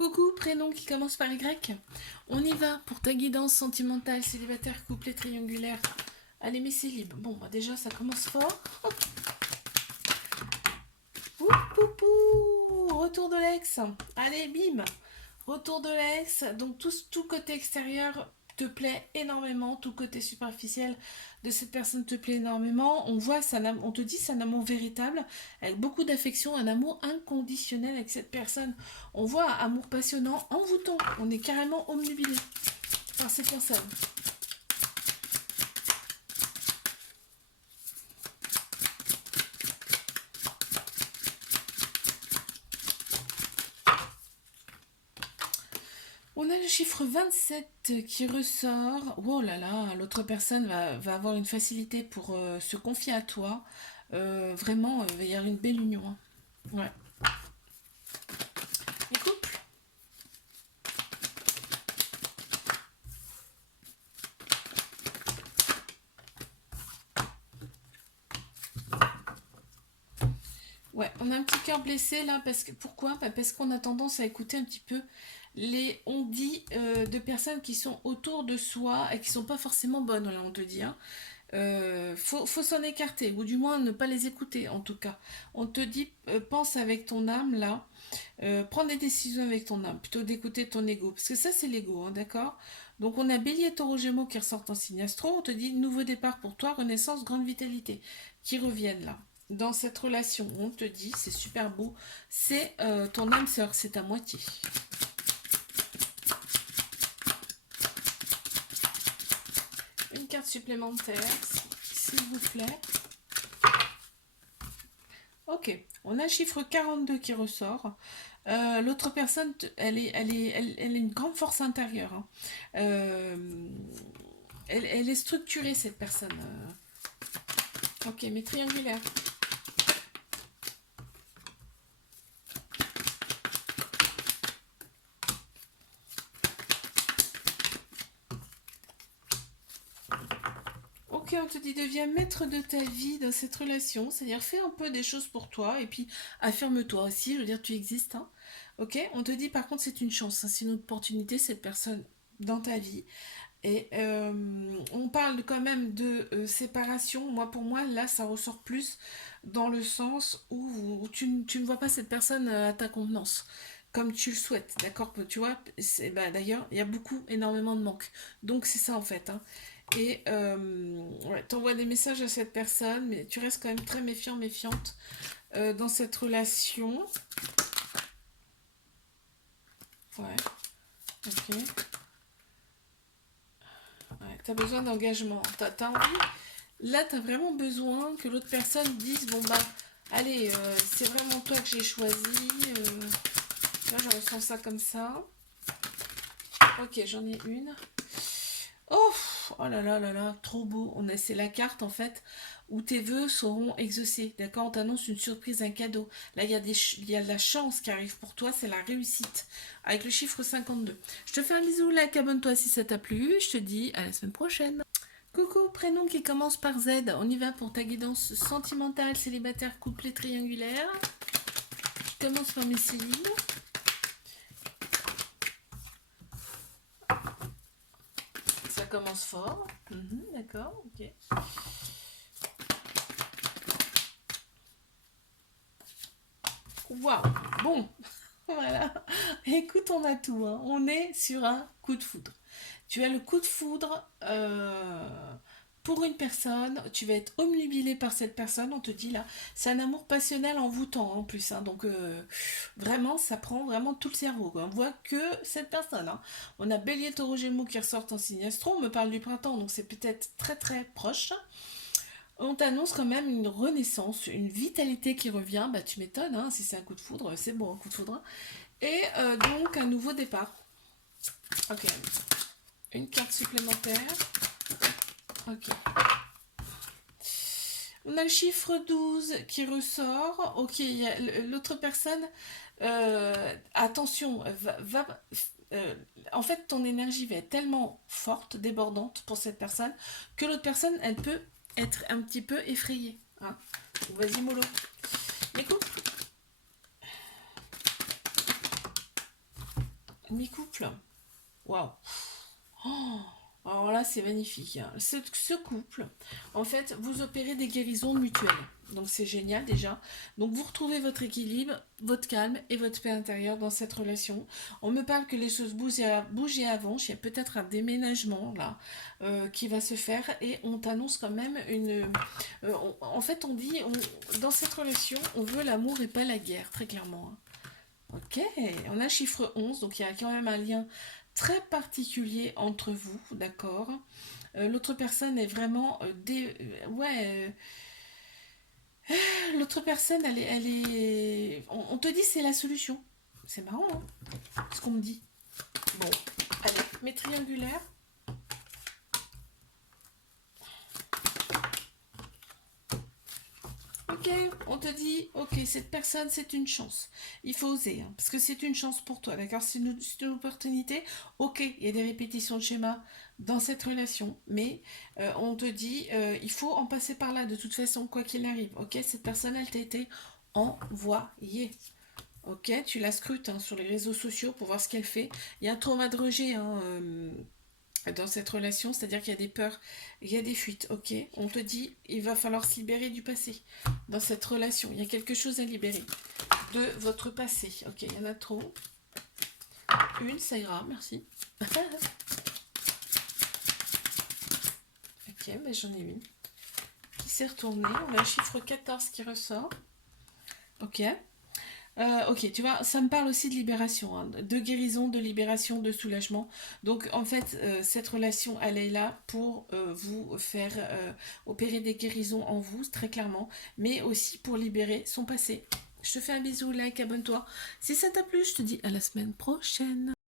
Coucou, prénom qui commence par Y. On y va pour ta guidance sentimentale, célibataire, couple et triangulaire. Allez, mais c'est libre. Bon, bah déjà, ça commence fort. Ouh, poupou, retour de l'ex. Allez, bim. Retour de l'ex. Donc, tout côté extérieur te plaît énormément. Tout côté superficiel de cette personne te plaît énormément. On voit, on te dit, c'est un amour véritable, avec beaucoup d'affection, un amour inconditionnel avec cette personne. On voit un amour passionnant, envoûtant. On est carrément omnubilé par cette personne. On a le chiffre 27 qui ressort. Oh là là, l'autre personne va avoir une facilité pour se confier à toi. Vraiment, il va y avoir une belle union, hein. Ouais. Les couples. Ouais, on a un petit cœur blessé là, parce que pourquoi? Bah, parce qu'on a tendance à écouter un petit peu les on-dit de personnes qui sont autour de soi et qui sont pas forcément bonnes, là, on te dit, hein. Faut s'en écarter, ou du moins ne pas les écouter en tout cas. On te dit, pense avec ton âme là, prends des décisions avec ton âme, plutôt d'écouter ton ego, parce que ça c'est l'ego, hein, d'accord. Donc on a Bélier, Taureau, Gémeaux qui ressortent en signe astro, on te dit nouveau départ pour toi, renaissance, grande vitalité, qui reviennent là. Dans cette relation, on te dit, c'est super beau, c'est ton âme sœur, c'est ta moitié. Une carte supplémentaire, s'il vous plaît. Ok, on a le chiffre 42 qui ressort. L'autre personne, elle est une grande force intérieure, hein. Euh, elle est structurée, cette personne. Ok, mais triangulaire. Ok, on te dit deviens maître de ta vie dans cette relation, c'est-à-dire fais un peu des choses pour toi et puis affirme-toi aussi, je veux dire tu existes, hein. Ok, on te dit par contre c'est une chance, hein, c'est une opportunité cette personne dans ta vie. Et on parle quand même de séparation. Moi, pour moi, là, ça ressort plus dans le sens où tu ne vois pas cette personne à ta convenance, comme tu le souhaites, d'accord? Tu vois, bah, d'ailleurs, il y a énormément de manque. Donc, c'est ça en fait, hein. Et ouais, t'envoies des messages à cette personne, mais tu restes quand même très méfiant, méfiante dans cette relation. Ouais, ok. Ouais, t'as besoin d'engagement. T'as envie. Là, tu as vraiment besoin que l'autre personne dise, bon bah, allez, c'est vraiment toi que j'ai choisi. Là, je ressens ça comme ça. Ok, j'en ai une. Oh, oh là là là là, trop beau. C'est la carte en fait où tes vœux seront exaucés. D'accord, on t'annonce une surprise, un cadeau. Là, il y a de la chance qui arrive pour toi, c'est la réussite. Avec le chiffre 52. Je te fais un bisou, like, abonne-toi si ça t'a plu. Je te dis à la semaine prochaine. Coucou, prénom qui commence par Z. On y va pour ta guidance sentimentale, célibataire, couple et triangulaire. Je commence par mes Céline. Ça commence fort. D'accord, ok. Waouh, bon, voilà. Écoute, on a tout, hein. On est sur un coup de foudre. Tu as le coup de foudre pour une personne, tu vas être omnubilé par cette personne, on te dit là, c'est un amour passionnel envoûtant en plus, hein. Donc vraiment, ça prend vraiment tout le cerveau, quoi. On voit que cette personne, hein. On a Bélier, Taureau, Gémeaux qui ressortent en signe astro, on me parle du printemps, donc c'est peut-être très très proche. On t'annonce quand même une renaissance, une vitalité qui revient, bah tu m'étonnes, hein, si c'est un coup de foudre, c'est bon un coup de foudre. Et donc un nouveau départ. Ok, une carte supplémentaire. Ok. On a le chiffre 12 qui ressort. Ok, l'autre personne, attention, en fait, ton énergie va être tellement forte, débordante pour cette personne, que l'autre personne, elle peut être un petit peu effrayée, hein. Vas-y, mollo. Écoute. Mi-couple. Waouh. Oh, alors là, c'est magnifique, hein. Ce couple, en fait, vous opérez des guérisons mutuelles. Donc c'est génial déjà. Donc vous retrouvez votre équilibre, votre calme et votre paix intérieure dans cette relation. On me parle que les choses bougent et avancent. Il y a peut-être un déménagement là qui va se faire et on t'annonce quand même une. En fait, on dit dans cette relation, on veut l'amour et pas la guerre, très clairement, hein. Ok, on a chiffre 11, donc il y a quand même un lien très particulier entre vous, d'accord. L'autre personne est vraiment ouais, l'autre personne, on te dit c'est la solution. C'est marrant, hein, ce qu'on me dit. Bon, allez, mes triangulaires. Ok, on te dit, ok, cette personne, c'est une chance. Il faut oser, hein, parce que c'est une chance pour toi, d'accord? C'est une opportunité. Ok, il y a des répétitions de schémas dans cette relation, mais on te dit, il faut en passer par là, de toute façon, quoi qu'il arrive. Ok, cette personne, elle t'a été envoyée. Ok, tu la scrutes, hein, sur les réseaux sociaux pour voir ce qu'elle fait. Il y a un trauma de rejet, hein, dans cette relation, c'est-à-dire qu'il y a des peurs, il y a des fuites, ok. On te dit, il va falloir se libérer du passé dans cette relation. Il y a quelque chose à libérer de votre passé. Ok, il y en a trop. Une, ça ira, merci. Ok, mais j'en ai une qui s'est retournée. On a le chiffre 14 qui ressort. Ok. Ok, tu vois, ça me parle aussi de libération, hein, de guérison, de libération, de soulagement. Donc, en fait, cette relation, elle est là pour vous faire opérer des guérisons en vous, très clairement, mais aussi pour libérer son passé. Je te fais un bisou, like, abonne-toi. Si ça t'a plu, je te dis à la semaine prochaine.